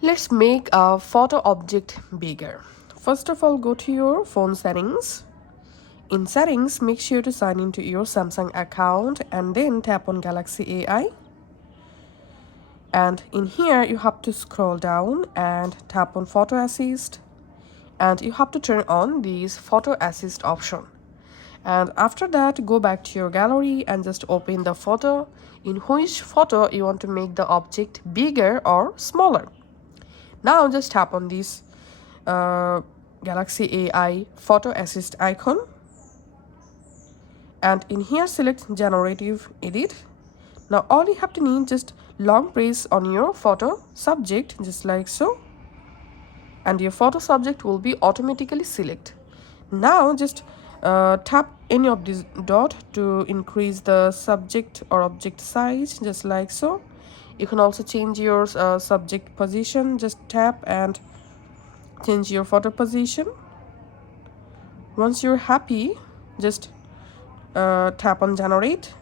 Let's make a photo object bigger. First of all, go to your phone settings. In settings, make sure to sign into your Samsung account and then tap on Galaxy AI. And in here, you have to scroll down and tap on Photo Assist. And you have to turn on this Photo Assist option. And after that, go back to your gallery and just open the photo in which photo you want to make the object bigger or smaller. Now just tap on this Galaxy AI Photo Assist icon. And in here, select Generative Edit. Now all you have to need, just long press on your photo subject, just like so. And your photo subject will be automatically select. Now just tap any of these dot to increase the subject or object size, just like so. You can also change your subject position. Just tap and change your photo position. Once you're happy, just tap on generate,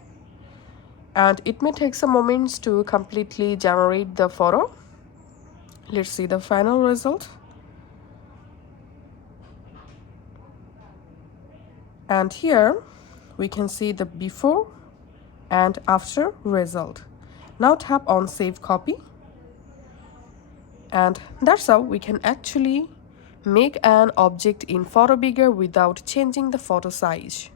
and it may take some moments to completely generate the photo. Let's see the final result. And here we can see the before and after result. Now tap on save copy, and that's how we can actually make an object in photo bigger without changing the photo size.